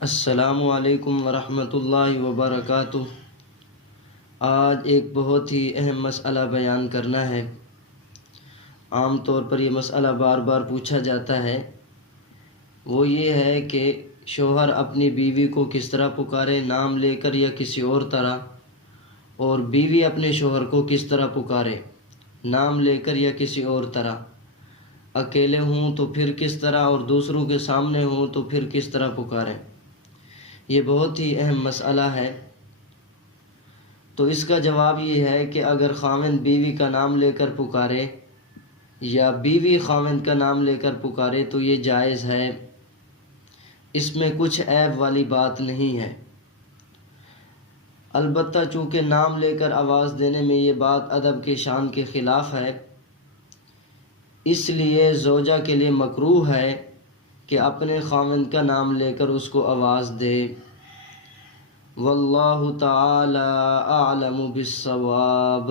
السلام علیکم ورحمۃ اللہ وبرکاتہ۔ آج ایک بہت ہی اہم مسئلہ بیان کرنا ہے۔ عام طور پر یہ مسئلہ بار بار پوچھا جاتا ہے، وہ یہ ہے کہ شوہر اپنی بیوی کو کس طرح پکارے، نام لے کر یا کسی اور طرح، اور بیوی اپنے شوہر کو کس طرح پکارے، نام لے کر یا کسی اور طرح، اکیلے ہوں تو پھر کس طرح اور دوسروں کے سامنے ہوں تو پھر کس طرح پکاریں۔ یہ بہت ہی اہم مسئلہ ہے۔ تو اس کا جواب یہ ہے کہ اگر خاوند بیوی کا نام لے کر پکارے یا بیوی خاوند کا نام لے کر پکارے تو یہ جائز ہے، اس میں کچھ عیب والی بات نہیں ہے۔ البتہ چونکہ نام لے کر آواز دینے میں یہ بات ادب کے شان کے خلاف ہے، اس لیے زوجہ کے لیے مکروہ ہے کہ اپنے خاوند کا نام لے کر اس کو آواز دے۔ واللہ تعالی اعلم بالصواب۔